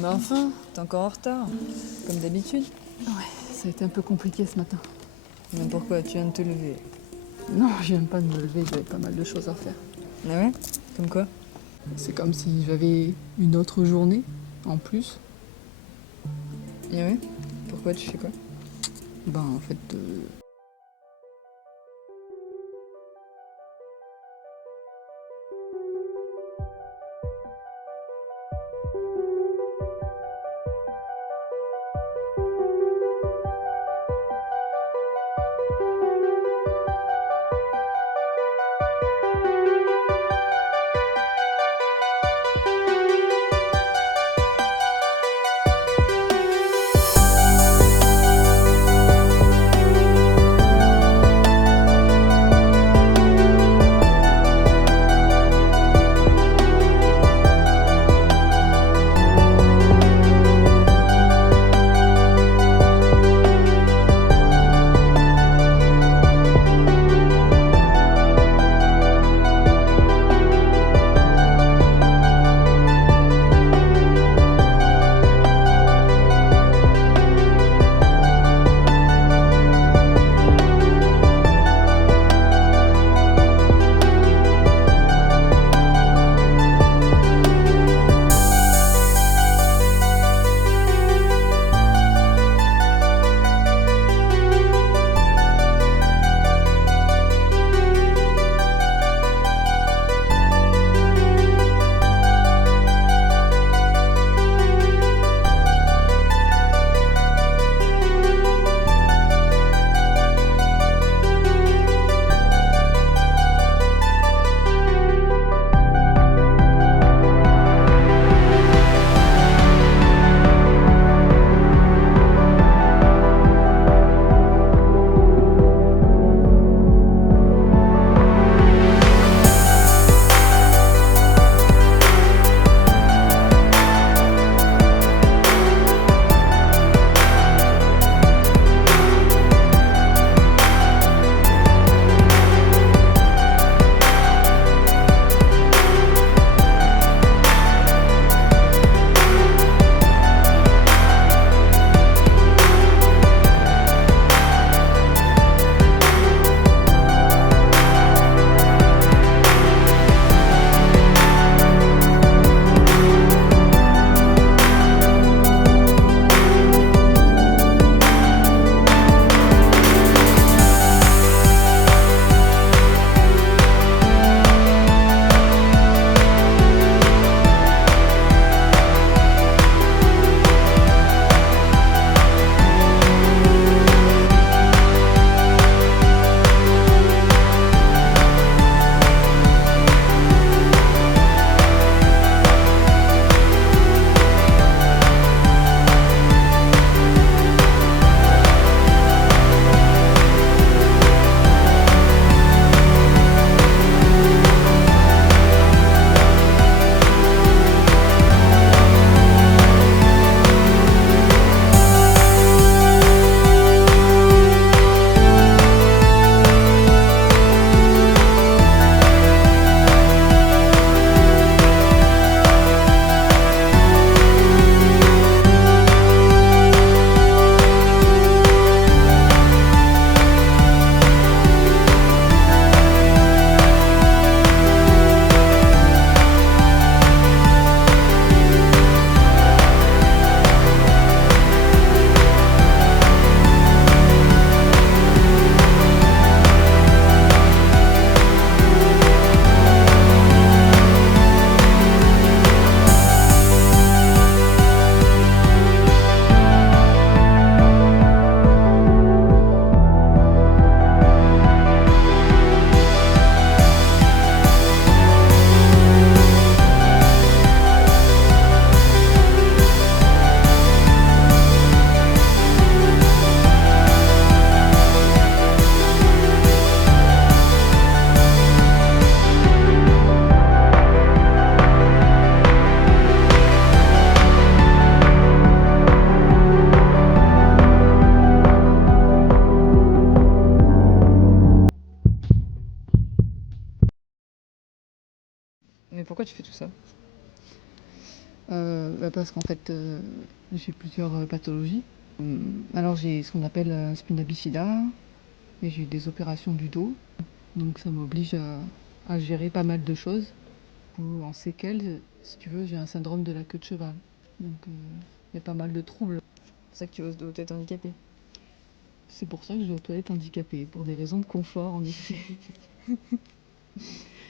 Mais enfin, t'es encore en retard, comme d'habitude. Ouais, ça a été un peu compliqué ce matin. Mais pourquoi? Tu viens de te lever. Non, je viens pas de me lever, j'avais pas mal de choses à faire. Ah ouais? Comme quoi? C'est comme si j'avais une autre journée en plus. Ah ouais? Pourquoi tu fais quoi? Ben en fait, Mais pourquoi tu fais tout ça? Parce qu'en fait, j'ai plusieurs pathologies. Alors j'ai ce qu'on appelle spina bifida, et j'ai eu des opérations du dos. Donc ça m'oblige à gérer pas mal de choses. Ou en séquelles, si tu veux, j'ai un syndrome de la queue de cheval. Donc il y a pas mal de troubles. C'est pour ça que tu oses être handicapé. C'est pour ça que je vais aux toilettes handicapée, pour des raisons de confort en effet.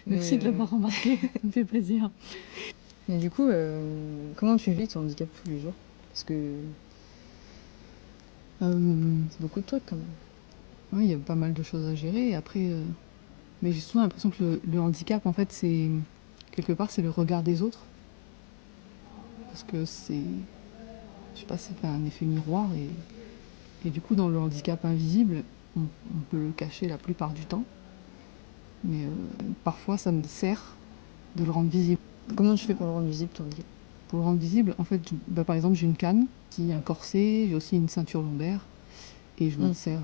Merci Mais, de l'avoir remarqué, ça me fait plaisir. Mais du coup, comment tu vis ton handicap tous les jours? Parce que c'est beaucoup de trucs quand même. Oui, il y a pas mal de choses à gérer. Et après, mais j'ai souvent l'impression que le handicap, en fait, c'est quelque part, c'est le regard des autres. Parce que c'est, je sais pas, c'est un effet miroir. Et du coup, dans le handicap invisible, on peut le cacher la plupart du temps. Mais parfois, ça me sert de le rendre visible. Comment tu fais pour le rendre visible ton handicap? Pour le rendre visible, en fait, par exemple, j'ai une canne, un corset, j'ai aussi une ceinture lombaire. Et je m'en sers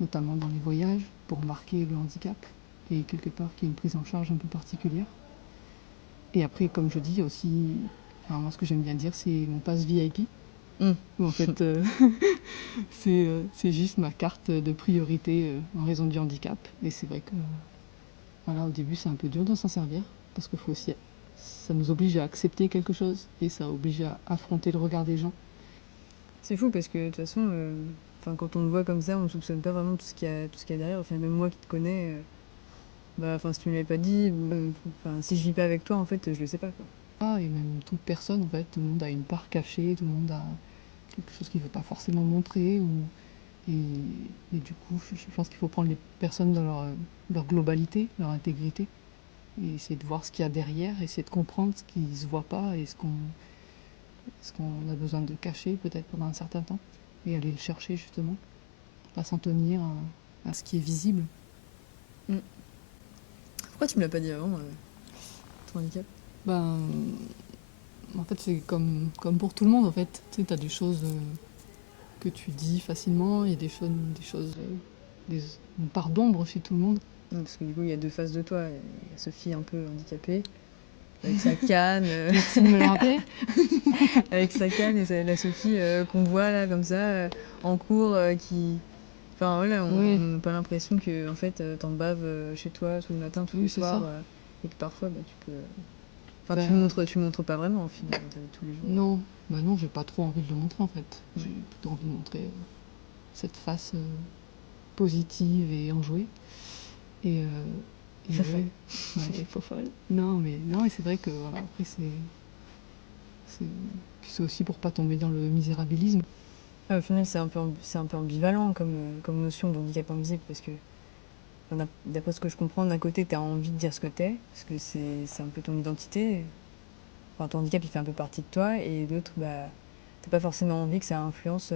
notamment dans les voyages pour marquer le handicap. Et quelque part, qu'il y ait une prise en charge un peu particulière. Et après, comme je dis aussi, alors moi ce que j'aime bien dire, c'est mon pass VIP. Où en fait, c'est juste ma carte de priorité en raison du handicap. Et c'est vrai que voilà, au début, c'est un peu dur de s'en servir. Parce que ça nous oblige à accepter quelque chose. Et ça oblige à affronter le regard des gens. C'est fou parce que de toute façon, quand on te voit comme ça, on ne soupçonne pas vraiment tout ce qu'il y a derrière. Enfin, même moi qui te connais, si tu me l'avais pas dit, si je vis pas avec toi, en fait, je le sais pas, quoi. Et même toute personne, en fait, tout le monde a une part cachée, tout le monde a quelque chose qu'il ne veut pas forcément montrer. Et du coup, je pense qu'il faut prendre les personnes dans leur globalité, leur intégrité, et essayer de voir ce qu'il y a derrière, essayer de comprendre ce qui ne se voit pas et ce qu'on a besoin de cacher peut-être pendant un certain temps, et aller le chercher justement, pas s'en tenir à ce qui est visible. Pourquoi tu me l'as pas dit avant, ton handicap? En fait, c'est comme pour tout le monde, en fait. Tu sais, t'as des choses que tu dis facilement, il y a des choses une part d'ombre chez tout le monde. Parce que du coup, il y a deux faces de toi. Il y a Sophie un peu handicapée, avec sa canne. Merci de me le rappeler. Avec sa canne et la Sophie qu'on voit là, comme ça, en cours, qui. Enfin voilà, on n'a pas l'impression que en fait, t'en baves chez toi tous les matins, tous les soirs, et que parfois tu peux. Tu montres pas vraiment au final dans ta vie de tous les jours. Non, j'ai pas trop envie de le montrer en fait. J'ai plutôt envie de montrer cette face positive et enjouée. Et Faux folle. Non, mais c'est vrai que voilà, après c'est aussi pour pas tomber dans le misérabilisme. Au final, c'est un peu ambivalent comme notion d'handicap invisible parce que, d'après ce que je comprends, d'un côté, tu as envie de dire ce que t'es, parce que c'est un peu ton identité. Enfin, ton handicap, il fait un peu partie de toi, et d'autres, t'as pas forcément envie que ça influence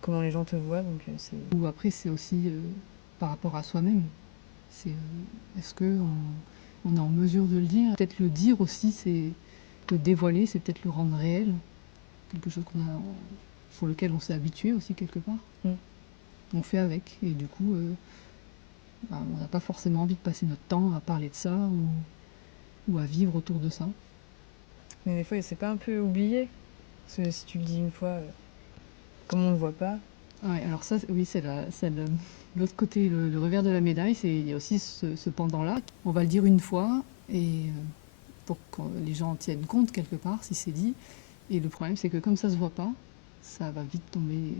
comment les gens te voient. Donc, Ou après, c'est aussi par rapport à soi-même. Est-ce qu'on est en mesure de le dire? Peut-être le dire aussi, c'est le dévoiler, c'est peut-être le rendre réel. Quelque chose sur lequel on s'est habitué aussi quelque part. On fait avec. Et du coup, on n'a pas forcément envie de passer notre temps à parler de ça ou à vivre autour de ça. Mais des fois, c'est pas un peu oublié? Parce que si tu le dis une fois, comme on ne le voit pas. Ouais, alors ça, oui, c'est l'autre côté, le revers de la médaille. Il y a aussi ce pendant-là. On va le dire une fois, et pour que les gens en tiennent compte quelque part, si c'est dit. Et le problème, c'est que comme ça se voit pas, ça va vite tomber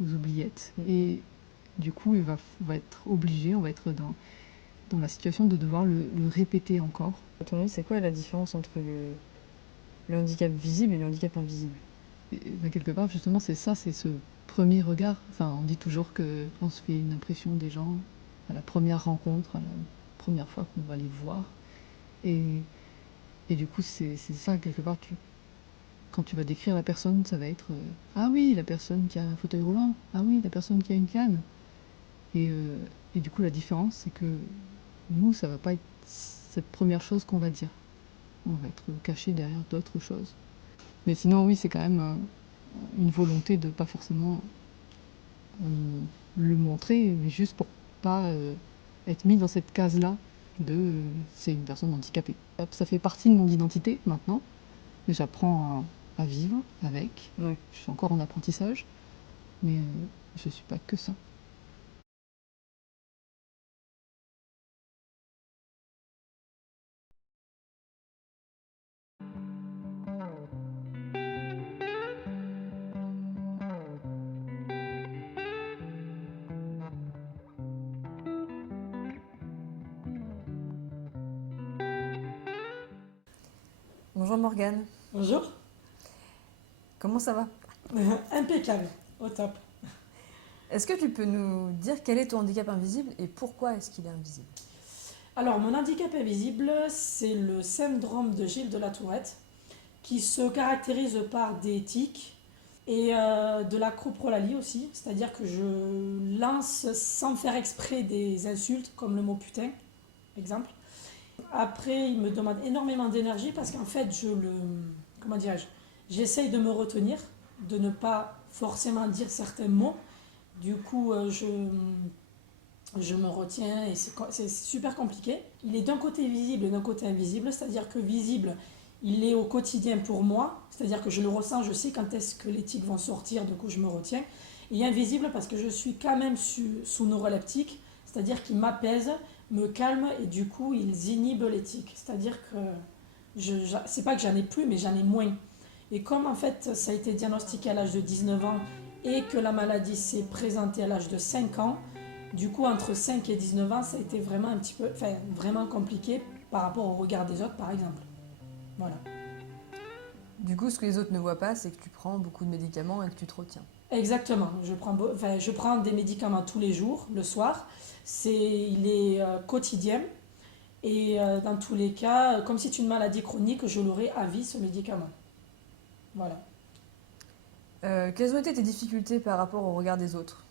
aux oubliettes. Et du coup, on va être obligé, on va être dans la situation de devoir le répéter encore. À ton avis, c'est quoi la différence entre le handicap visible et le handicap invisible? Et, quelque part, justement, c'est ça, c'est ce premier regard. Enfin, on dit toujours qu'on se fait une impression des gens à la première rencontre, à la première fois qu'on va les voir. Et du coup, c'est ça, quelque part, quand tu vas décrire la personne, ça va être ah oui, la personne qui a un fauteuil roulant, ah oui, la personne qui a une canne. Et du coup, la différence, c'est que nous, ça va pas être cette première chose qu'on va dire. On va être caché derrière d'autres choses. Mais sinon, oui, c'est quand même une volonté de pas forcément le montrer, mais juste pour pas être mis dans cette case-là de c'est une personne handicapée. Ça fait partie de mon identité maintenant. Et j'apprends à vivre avec. Ouais. Je suis encore en apprentissage, mais je ne suis pas que ça. Bonjour Morgane, Bonjour. comment ça va? Impeccable, au top. Est-ce que tu peux nous dire quel est ton handicap invisible et pourquoi est-ce qu'il est invisible? Alors, mon handicap invisible, c'est le syndrome de Gilles de la Tourette, qui se caractérise par des tics et de la coprolalie aussi, c'est-à-dire que je lance sans faire exprès des insultes, comme le mot putain, exemple. Après, il me demande énormément d'énergie parce qu'en fait, comment dirais-je, j'essaye de me retenir, de ne pas forcément dire certains mots. Du coup, je me retiens et c'est super compliqué. Il est d'un côté visible et d'un côté invisible, c'est-à-dire que visible, il est au quotidien pour moi, c'est-à-dire que je le ressens, je sais quand est-ce que les tics vont sortir, du coup je me retiens. Et invisible parce que je suis quand même sous neuroleptique, c'est-à-dire qu'ils m'apaisent, me calment et du coup ils inhibent les tics. C'est-à-dire que c'est pas que j'en ai plus, mais j'en ai moins. Et comme en fait ça a été diagnostiqué à l'âge de 19 ans et que la maladie s'est présentée à l'âge de 5 ans, du coup, entre 5 et 19 ans, ça a été vraiment un petit peu, enfin, vraiment compliqué par rapport au regard des autres, par exemple. Voilà. Du coup, ce que les autres ne voient pas, c'est que tu prends beaucoup de médicaments et que tu te retiens. Exactement. Je prends des médicaments tous les jours, le soir. Il est quotidien. Et dans tous les cas, comme c'est une maladie chronique, je l'aurai à vie, ce médicament. Voilà. Quelles ont été tes difficultés par rapport au regard des autres?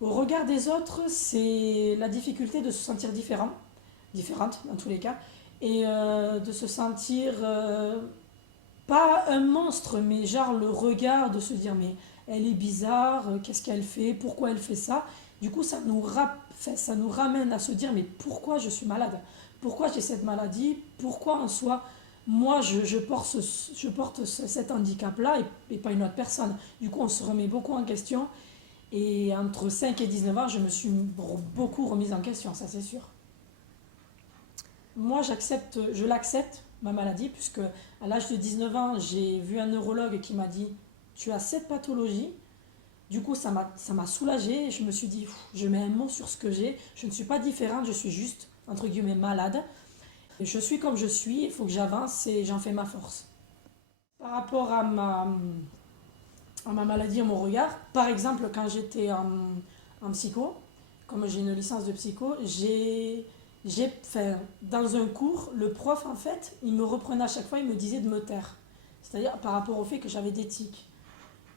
Au regard des autres, c'est la difficulté de se sentir différente dans tous les cas, et de se sentir pas un monstre, mais genre le regard de se dire mais elle est bizarre, qu'est-ce qu'elle fait, pourquoi elle fait ça. Du coup, ça nous ramène à se dire mais pourquoi je suis malade, pourquoi j'ai cette maladie, pourquoi en soi moi je porte cet handicap-là et pas une autre personne. Du coup, on se remet beaucoup en question et entre 5 et 19 ans, je me suis beaucoup remise en question, ça c'est sûr. Moi, je l'accepte, ma maladie, puisque à l'âge de 19 ans, j'ai vu un neurologue qui m'a dit tu as cette pathologie. Du coup, ça m'a soulagée. Je me suis dit je mets un mot sur ce que j'ai. Je ne suis pas différente, je suis juste, entre guillemets, malade. Et je suis comme je suis, il faut que j'avance et j'en fais ma force. Par rapport à ma maladie et mon regard, par exemple, quand j'étais en psycho, comme j'ai une licence de psycho, dans un cours, le prof, en fait, il me reprenait à chaque fois, il me disait de me taire. C'est-à-dire par rapport au fait que j'avais des tics.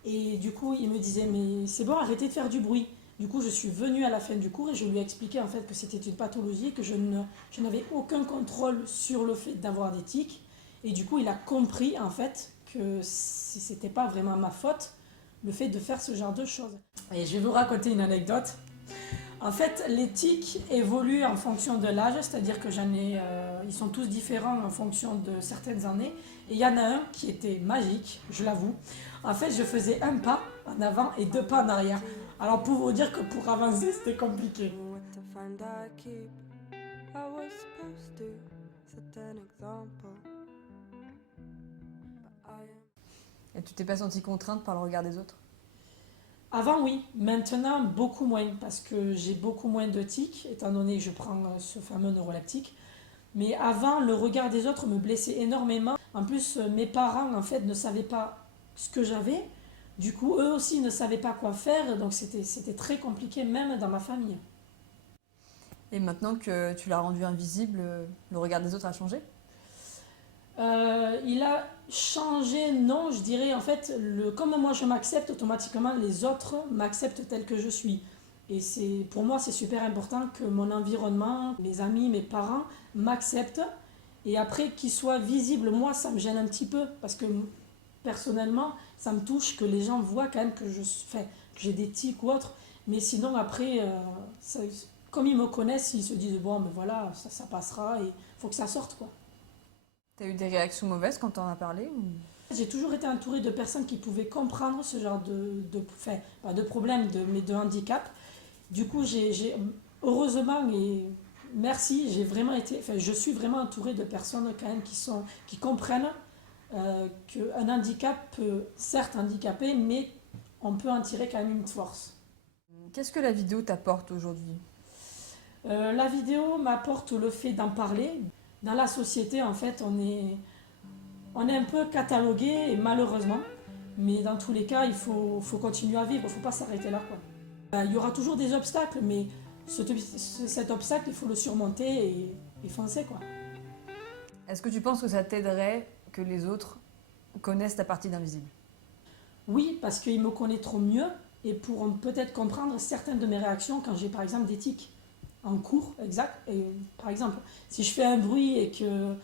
Et du coup, il me disait, mais c'est bon, arrêtez de faire du bruit. Du coup, je suis venue à la fin du cours et je lui ai expliqué en fait que c'était une pathologie, que je n'avais aucun contrôle sur le fait d'avoir des tics. Et du coup, il a compris en fait que c'était pas vraiment ma faute, le fait de faire ce genre de choses. Et je vais vous raconter une anecdote. En fait, les tics évoluent en fonction de l'âge, c'est-à-dire que ils sont tous différents en fonction de certaines années. Et il y en a un qui était magique, je l'avoue. En fait, je faisais un pas en avant et deux pas en arrière. Alors pour vous dire que pour avancer, c'était compliqué. Et tu t'es pas sentie contrainte par le regard des autres? Avant, oui. Maintenant, beaucoup moins, parce que j'ai beaucoup moins de tics, étant donné que je prends ce fameux neuroleptique. Mais avant, le regard des autres me blessait énormément. En plus, mes parents, en fait, ne savaient pas ce que j'avais. Du coup, eux aussi ne savaient pas quoi faire. Donc, c'était très compliqué, même dans ma famille. Et maintenant que tu l'as rendu invisible, le regard des autres a changé? Il a changé, non, je dirais, en fait, comme moi je m'accepte, automatiquement, les autres m'acceptent tel que je suis. Et pour moi, c'est super important que mon environnement, mes amis, mes parents m'acceptent. Et après, qu'ils soient visibles, moi, ça me gêne un petit peu. Parce que personnellement, ça me touche que les gens voient quand même que j'ai des tics ou autre. Mais sinon, après, comme ils me connaissent, ils se disent, bon, ben voilà, ça passera et il faut que ça sorte, quoi. T'as eu des réactions mauvaises quand t'en as parlé ou... J'ai toujours été entourée de personnes qui pouvaient comprendre ce genre enfin, pas de problème, mais de handicap. Du coup, heureusement et merci, je suis vraiment entourée de personnes quand même qui comprennent qu'un handicap peut certes handicaper, mais on peut en tirer quand même une force. Qu'est-ce que la vidéo t'apporte aujourd'hui? La vidéo m'apporte le fait d'en parler. Dans la société, en fait, on est un peu catalogué, et malheureusement, mais dans tous les cas, il faut continuer à vivre, il ne faut pas s'arrêter là, quoi. Il y aura toujours des obstacles, mais cet obstacle, il faut le surmonter et foncer, quoi. Est-ce que tu penses que ça t'aiderait que les autres connaissent ta partie d'invisible? Oui, parce qu'ils me connaîtront mieux et pourront peut-être comprendre certaines de mes réactions quand j'ai par exemple des tics en cours, exact. Et par exemple, si je fais un bruit et qu'ils ne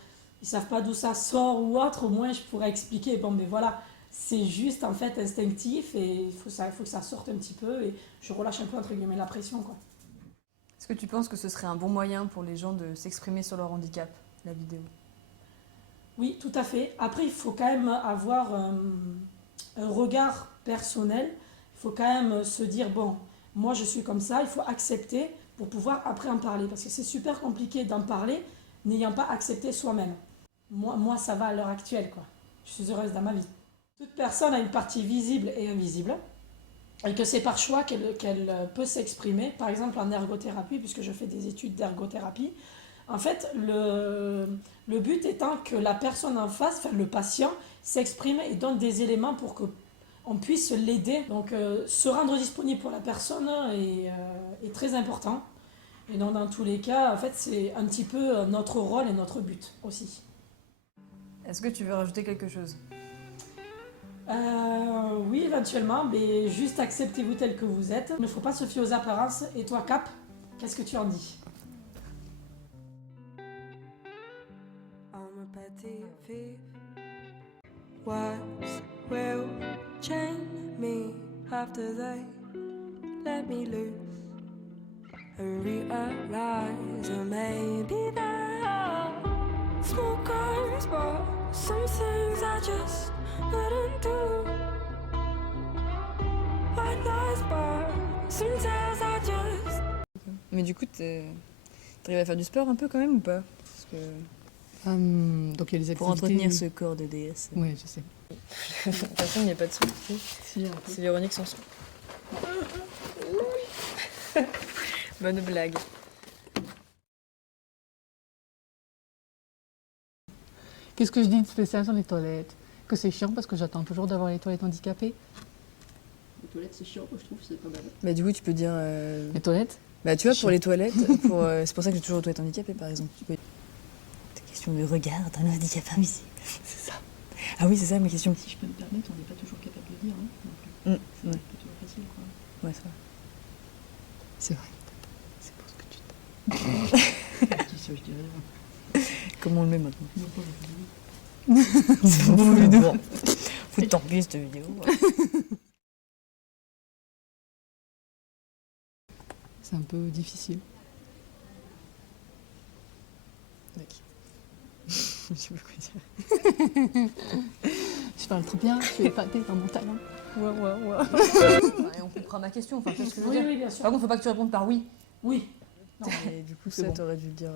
savent pas d'où ça sort ou autre, au moins je pourrais expliquer, bon mais voilà, c'est juste en fait instinctif et il faut que ça sorte un petit peu et je relâche un peu entre guillemets la pression, quoi. Est-ce que tu penses que ce serait un bon moyen pour les gens de s'exprimer sur leur handicap, la vidéo? Oui, tout à fait. Après, il faut quand même avoir un regard personnel. Il faut quand même se dire, bon, moi je suis comme ça, il faut accepter pour pouvoir après en parler. Parce que c'est super compliqué d'en parler n'ayant pas accepté soi-même. Moi, ça va à l'heure actuelle, quoi. Je suis heureuse dans ma vie. Toute personne a une partie visible et invisible. Et que c'est par choix qu'elle peut s'exprimer. Par exemple en ergothérapie, puisque je fais des études d'ergothérapie. En fait, le but étant que la personne en face, enfin le patient, s'exprime et donne des éléments pour qu'on puisse l'aider. Donc se rendre disponible pour la personne est très important. Et donc dans tous les cas, en fait, c'est un petit peu notre rôle et notre but aussi. Est-ce que tu veux rajouter quelque chose? Oui, éventuellement, mais juste acceptez-vous tel que vous êtes. Il ne faut pas se fier aux apparences. Et toi, Cap, qu'est-ce que tu en dis? What will chain me after they let me loose and realize that maybe there are small crimes, but some things I just wouldn't do. White lies, but some tales I just. Mais du coup, t'arrives à faire du sport un peu quand même ou pas? Parce que... Donc il y a les activités... Pour entretenir ce corps de déesse. Oui, je sais. De toute façon, il n'y a pas de sou. C'est Véronique sans sou. Bonne blague. Qu'est-ce que je dis de spécial sur les toilettes? Que c'est chiant parce que j'attends toujours d'avoir les toilettes handicapées. Les toilettes, c'est chiant, je trouve, c'est pas mal. Bah du coup, tu peux dire... Les toilettes? Bah tu vois, pour les toilettes, c'est pour ça que j'ai toujours les toilettes handicapées, par exemple. Tu peux... Question de regard dans le handicap invisible. C'est ça. Ah oui, c'est ça ma question. Si je peux me permettre, on n'est pas toujours capable de dire. Hein, ouais. C'est pas toujours facile, quoi. Ouais, c'est vrai. C'est vrai. C'est pour ce que tu dis. Qui ça, je dirais. Comment on le met maintenant? Non, pas la vidéo. C'est bon, vidéo. Faut que t'en regardes cette vidéo. C'est un peu difficile. D'accord. Je sais pas quoi dire. Je parle trop bien, je suis épatée par mon talent. Ouais, on comprend ma question, enfin, tu vois ce que je veux Oui, dire. oui, bien sûr. Par contre, faut pas que tu répondes par oui. Oui. Non, mais du coup, c'est ça, bon. t'aurais dû le dire.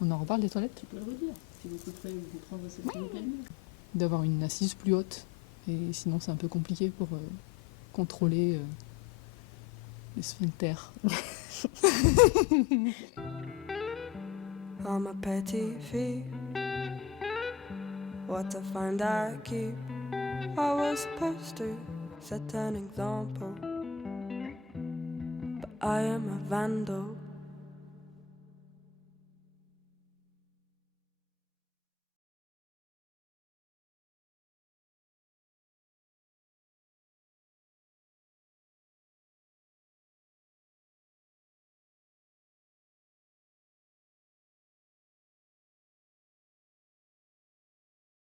On en reparle des toilettes? Tu peux le redire. Si vous préférez vous prendre cette peine. D'avoir une assise plus haute. Et sinon, c'est un peu compliqué pour contrôler les sphincters. I'm a petty thief. What I find I keep. I was supposed to set an example, but I am a vandal.